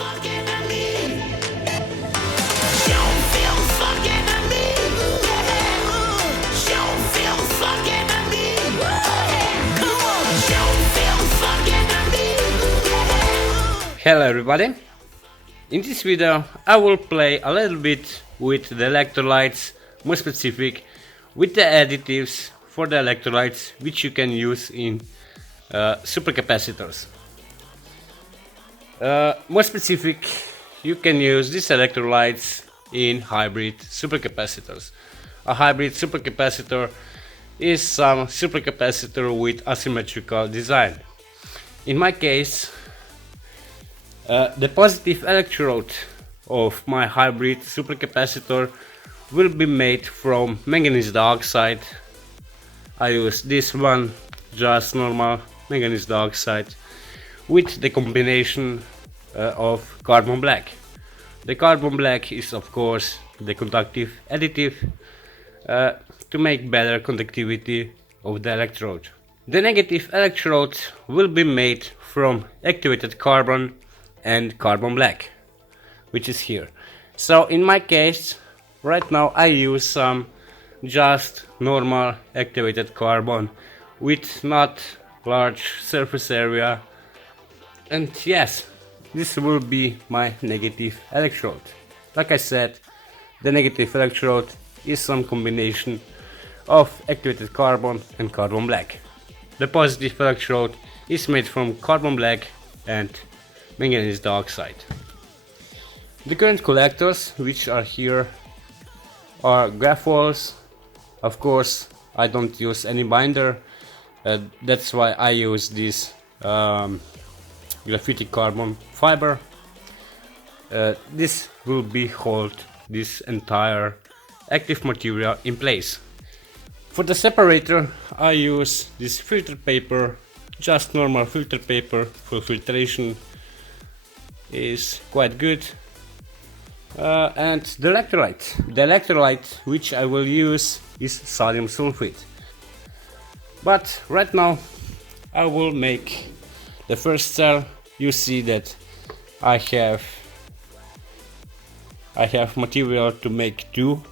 Hello everybody, in this video I will play a little bit with the electrolytes, more specific with the additives for the electrolytes which you can use in supercapacitors. More specific, you can use these electrolytes in hybrid supercapacitors. A hybrid supercapacitor is some supercapacitor with asymmetrical design. In my case, the positive electrode of my hybrid supercapacitor will be made from manganese dioxide. I use this one, just normal manganese dioxide, with the combination of carbon black. The carbon black is of course the conductive additive to make better conductivity of the electrode. The negative electrode will be made from activated carbon and carbon black, which is here. So in my case right now I use some just normal activated carbon with not large surface area, and yes, this will be my negative electrode. Like I said, the negative electrode is some combination of activated carbon and carbon black. The positive electrode is made from carbon black and manganese dioxide. The current collectors which are here are graphols. Of course I don't use any binder, that's why I use this graphitic carbon fiber. This will be hold this entire active material in place. For the separator I use this filter paper, just normal filter paper for filtration, is quite good. And the electrolyte which I will use is sodium sulfate. But right now I will make the first cell. You see that I have material to make two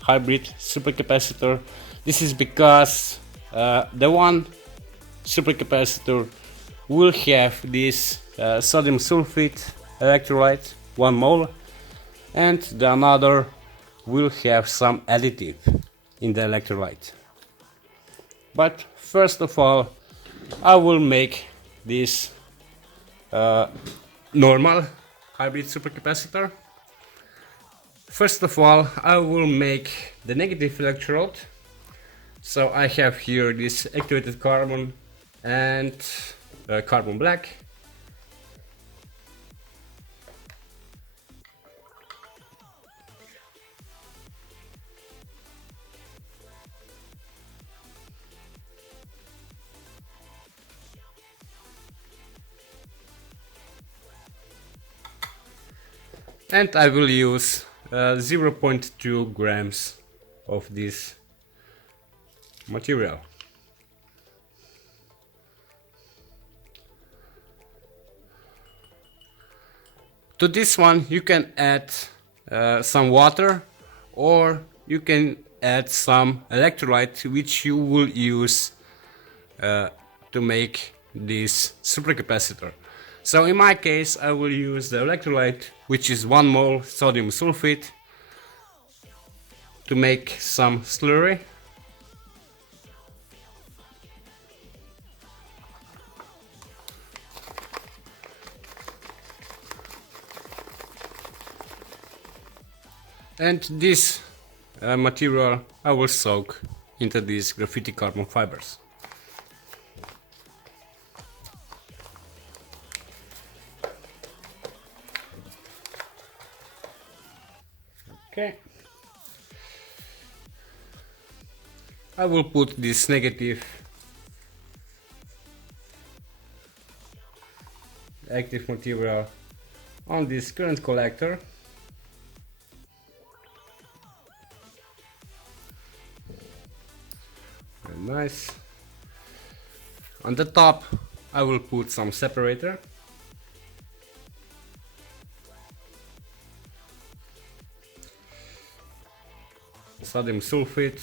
hybrid supercapacitor. This is because the one supercapacitor will have this sodium sulfate electrolyte, 1 mole, and the another will have some additive in the electrolyte. But first of all I will make this normal hybrid supercapacitor. First of all I will make the negative electrode. So I have here this activated carbon and carbon black. And I will use 0.2 grams of this material. To this one you can add some water, or you can add some electrolyte which you will use to make this supercapacitor. So in my case I will use the electrolyte, which is 1 mole sodium sulfate, to make some slurry. And this material I will soak into these graphitic carbon fibers. Okay. I will put this negative active material on this current collector. Very nice. On the top I will put some separator. sodium sulfate.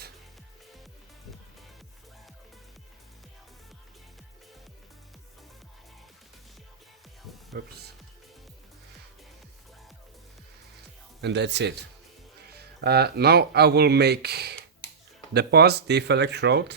Oops. And that's it. Now I will make the positive electrode.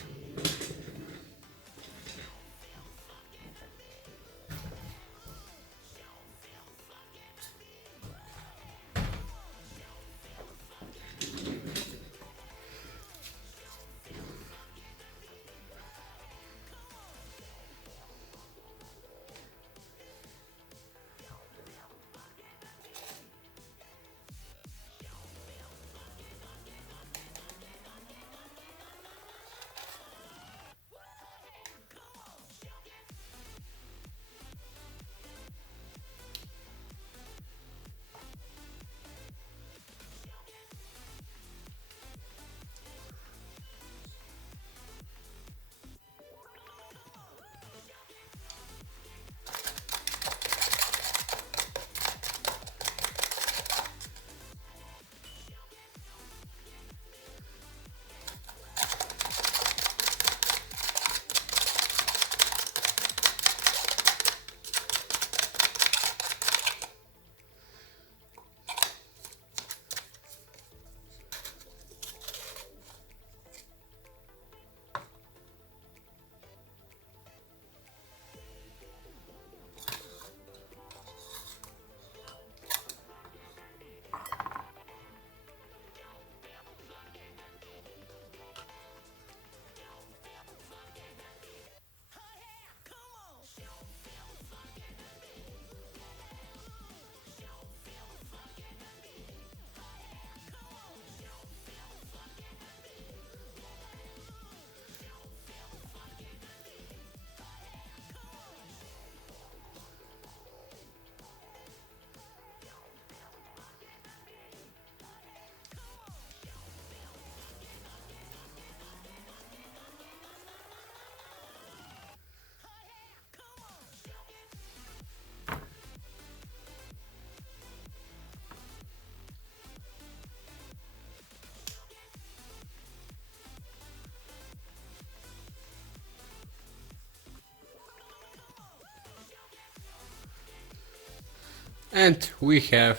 And we have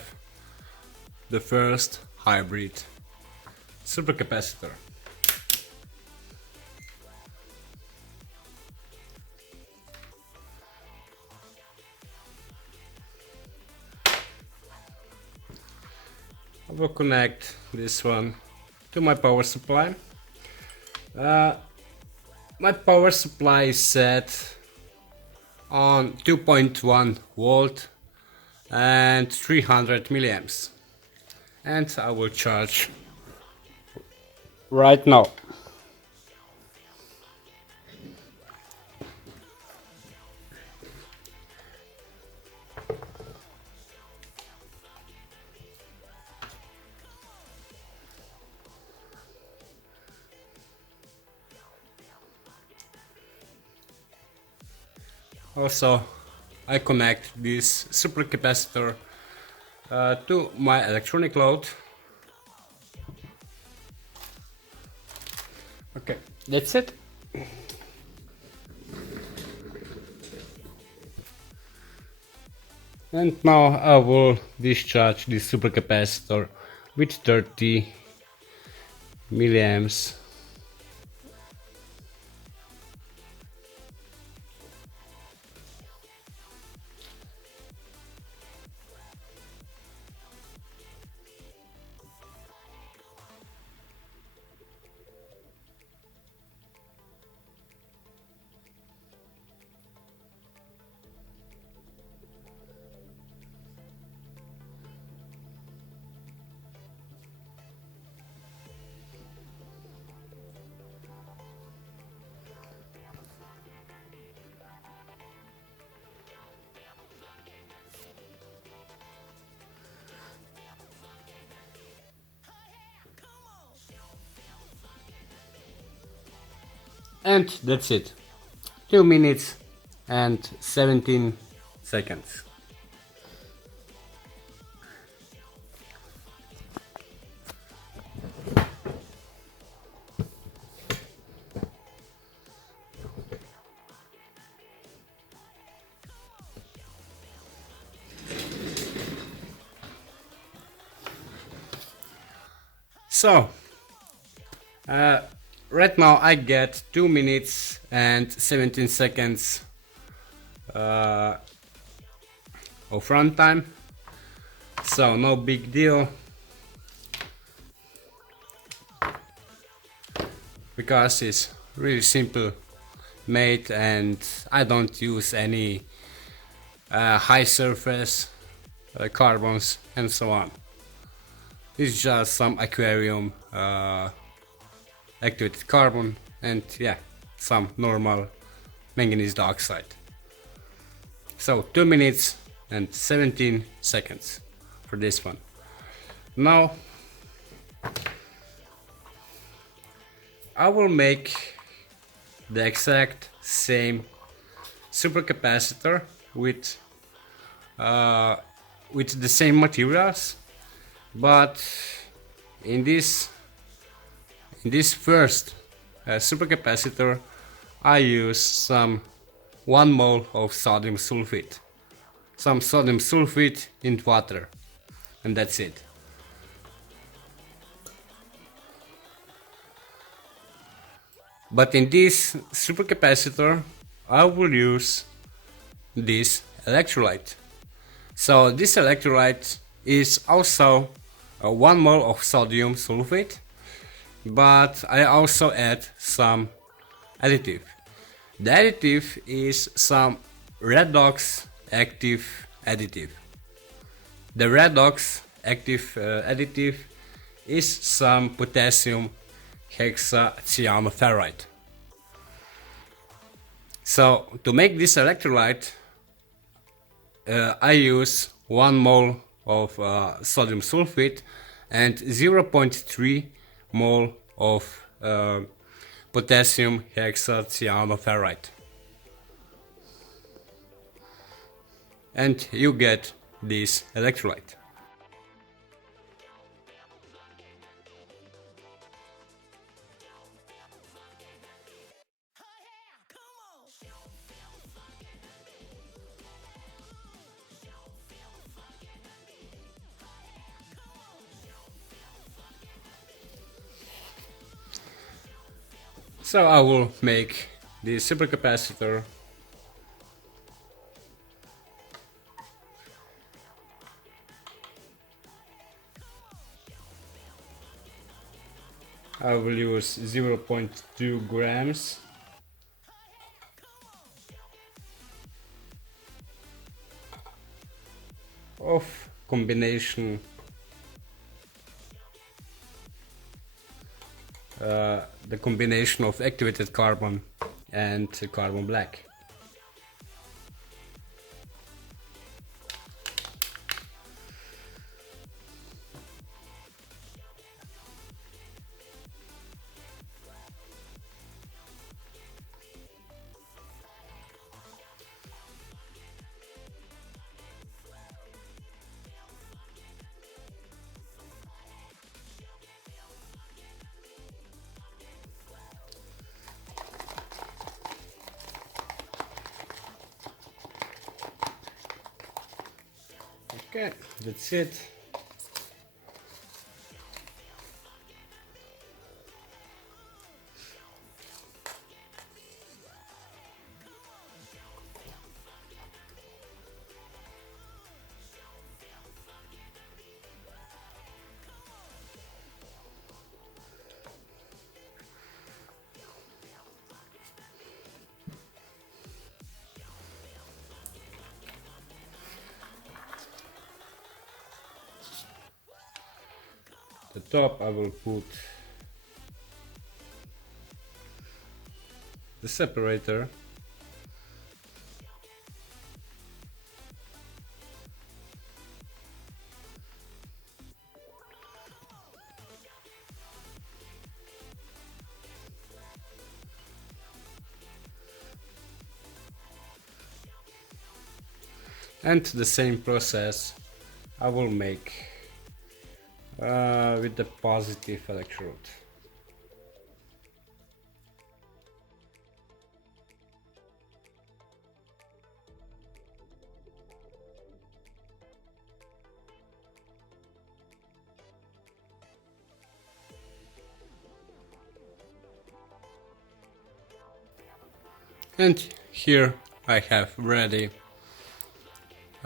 the first hybrid supercapacitor. I will connect this one to my power supply. My power supply is set on 2.1 volt and 300 milliamps, and I will charge right now. Also, I connect this supercapacitor to my electronic load. Okay, that's it. And now I will discharge this supercapacitor with 30 milliamps. And that's it. 2 minutes and 17 seconds. So right now I get 2 minutes and 17 seconds of runtime, so no big deal, because it's really simple made and I don't use any high surface carbons and so on. It's just some aquarium activated carbon and yeah, some normal manganese dioxide. So 2 minutes and 17 seconds for this one. Now I will make the exact same supercapacitor with the same materials, but in this first supercapacitor I use some 1 mole of sodium sulfate, some sodium sulfate in water, and that's it. But in this supercapacitor I will use this electrolyte. So this electrolyte is also 1 mole of sodium sulfate, but I also add some additive. The additive is some Redox Active additive. The Redox Active additive is some Potassium hexacyanoferrate. So to make this electrolyte I use 1 mole of sodium sulfate and 0.3 mole of potassium hexacyanoferrate, and you get this electrolyte. So I will make the supercapacitor. I will use 0.2 grams of combination the combination of activated carbon and carbon black. Okay, that's it. The top I will put the separator, and the same process I will make with the positive electrode. And here I have ready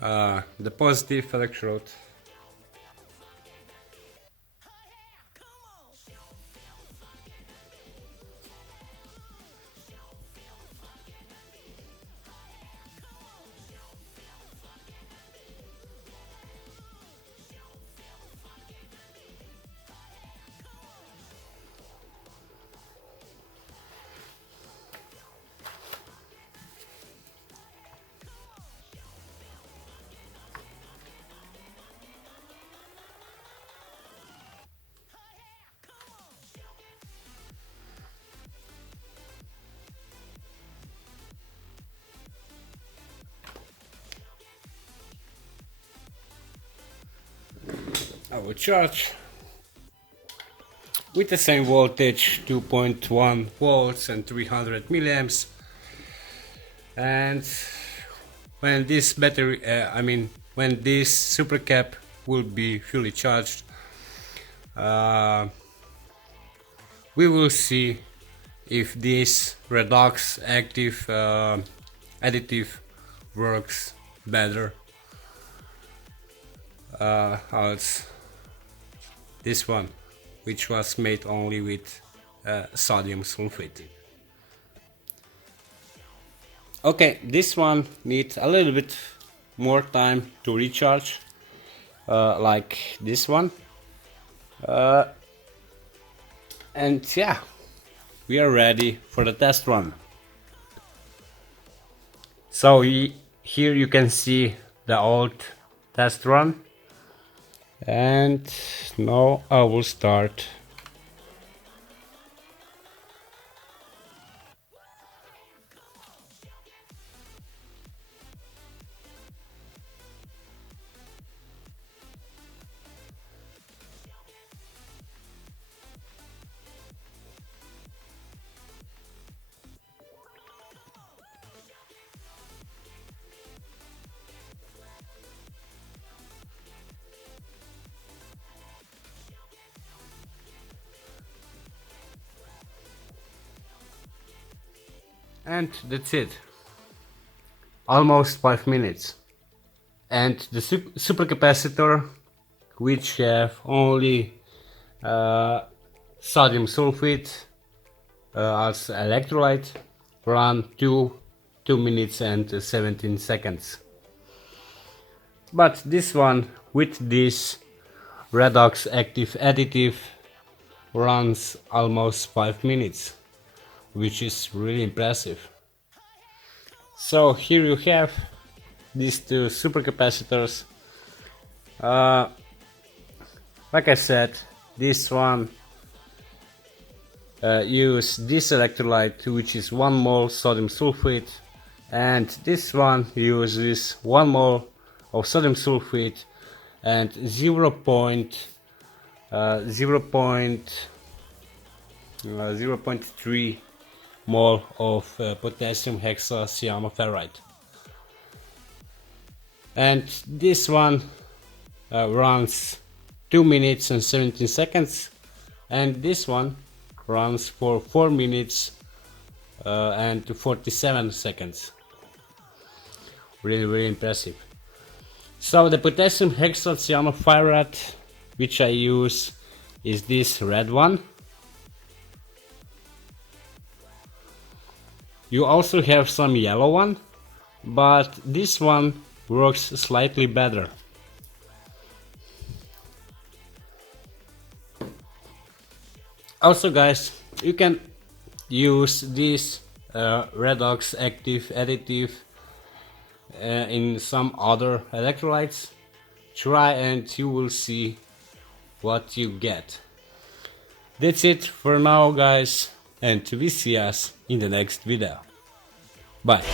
the positive electrode. I will charge with the same voltage, 2.1 volts and 300 milliamps. And when this battery, when this supercap will be fully charged, we will see if this Redox Active additive works better as this one, which was made only with sodium sulfate. Okay, this one needs a little bit more time to recharge, like this one. And yeah, we are ready for the test run. So here you can see the old test run, and now I will start. And that's it. Almost 5 minutes. And the supercapacitor, which have only sodium sulfate as electrolyte, run 2 minutes and 17 seconds. But this one with this Redox Active additive runs almost 5 minutes, which is really impressive. So here you have these two supercapacitors. Like I said, this one use this electrolyte, which is 1 mole sodium sulfate, and this one uses 1 mole of sodium sulfate and 0.3 mole of potassium hexacyanoferrate. And this one runs 2 minutes and 17 seconds, and this one runs for 4 minutes and 47 seconds. Really impressive. So the potassium hexacyanoferrate which I use is this red one. You also have some yellow one, but this one works slightly better. Also guys, you can use this Redox Active additive in some other electrolytes. Try and you will see what you get. That's it for now guys, and we see us in the next video. Bye.